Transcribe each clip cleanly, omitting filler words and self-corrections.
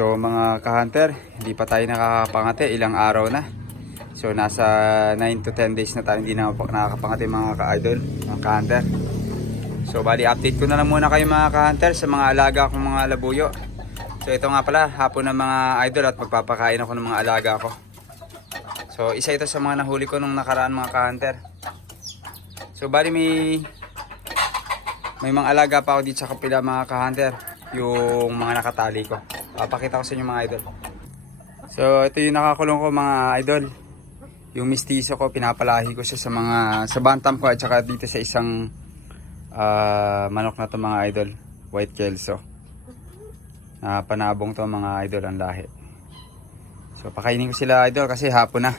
So mga ka-hunter, hindi pa tayo nakakapangati, ilang araw na. So nasa 9 to 10 days na tayo hindi na nakakapangati mga ka-idol, mga ka-hunter. So bali update ko na lang muna kayo mga ka-hunter sa mga alaga kong mga labuyo. So ito nga pala, hapon ng mga idol at magpapakain ako ng mga alaga ko. So isa ito sa mga nahuli ko nung nakaraan mga ka-hunter. So bali may mga alaga pa ako dito sa kapila mga ka-hunter, yung mga nakatali ko. Papakita ko sa inyo mga idol. So ito yung nakakulong ko mga idol. Yung mistiso ko, pinapalahi ko siya sa bantam ko at saka dito sa isang manok na to mga idol, white kelso. Panabong to mga idol ang lahi. So pakainin ko sila idol kasi hapon na.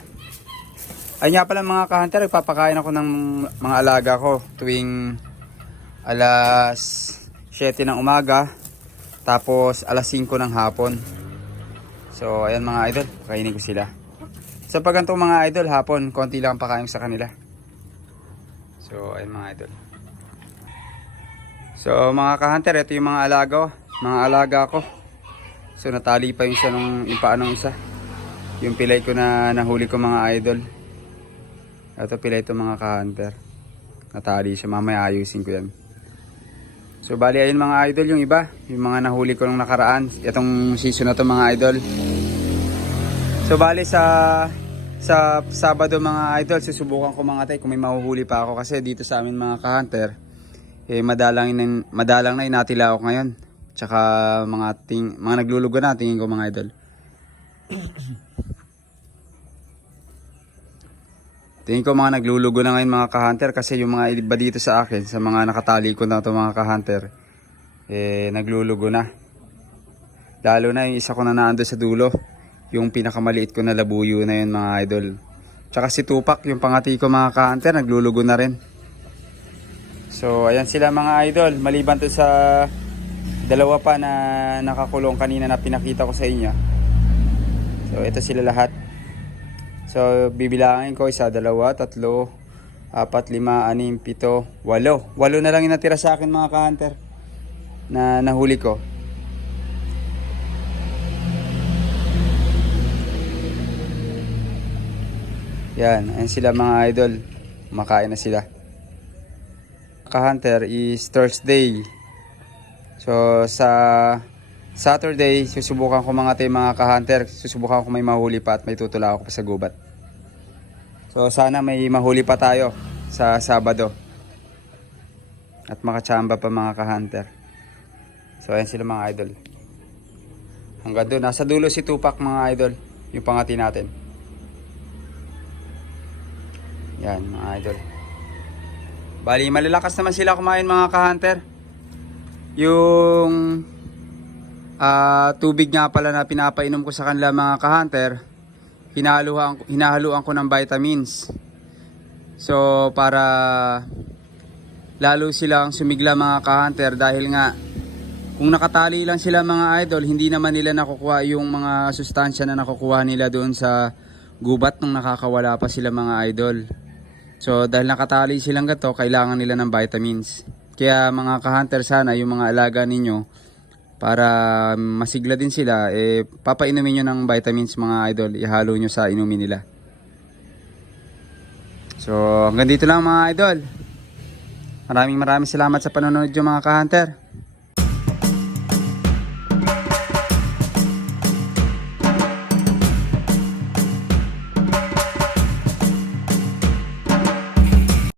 Ay nga pala mga ka-hunter, nagpapakain ako ng mga alaga ko tuwing alas 7 ng umaga tapos alas 5 ng hapon. So ayan mga idol, pakainin ko sila. Sa pagantong mga idol, hapon konti lang pakain sa kanila. So ayan mga idol. So mga ka-hunter, ito yung mga alaga ko. So natali pa yung isa yung paa ng isa. Yung pilay ko na nahuli ko mga idol. Ito pilay ito mga ka-hunter. Natali siya, mamaya ayusin ko yan. So bali ayun mga idol yung iba, yung mga nahuli ko nung nakaraan, itong season na to mga idol. So bali sa Sabado mga idol, susubukan ko mga tay kung may mahuhuli pa ako kasi dito sa amin mga ka-hunter, madalang na inatila ako ngayon. Tsaka mga naglulugo na tingin ko mga idol. Tingin ko mga naglulugo na ngayon mga ka-hunter kasi yung mga iba dito sa akin, sa mga nakatali ko na ito mga ka-hunter, naglulugo na. Lalo na yung isa ko na naando sa dulo, yung pinakamaliit ko na labuyo na yun mga idol. Tsaka si Tupac, yung pangati ko mga ka-hunter, naglulugo na rin. So ayan sila mga idol, maliban to sa dalawa pa na nakakulong kanina na pinakita ko sa inyo. So ito sila lahat. So bibilangin ko 1, 2, 3, 4, 5, 6, 7, 8. 8 na lang yung natira sa akin mga ka-hunter na nahuli ko. Yan, ayan sila mga idol. Makain na sila. Ka-hunter is Thursday. So sa Saturday, susubukan ko mga ka-hunter. Susubukan ko may mahuli pa at may tutula ako pa sa gubat. So sana may mahuli pa tayo sa Sabado. At makachamba pa mga ka-hunter. So ayan sila mga idol. Hanggang doon, nasa dulo si Tupac mga idol. Yung pangati natin. Yan mga idol. Bali malalakas naman sila kumain mga ka-hunter. Yung tubig nga pala na pinapainom ko sa kanila mga ka-hunter, hinahaluan ko ng vitamins. So para lalo silang sumigla mga ka-hunter dahil nga kung nakatali lang sila mga idol, hindi naman nila nakukuha yung mga sustansya na nakukuha nila doon sa gubat nung nakakawala pa sila mga idol. So dahil nakatali silang gato, kailangan nila ng vitamins. Kaya mga ka-hunter, sana yung mga alaga ninyo, para masigla din sila, papainumin nyo ng vitamins mga idol. Ihalo nyo sa inumin nila. So hanggang dito lang mga idol. Maraming salamat sa panonood nyo mga ka-hunter.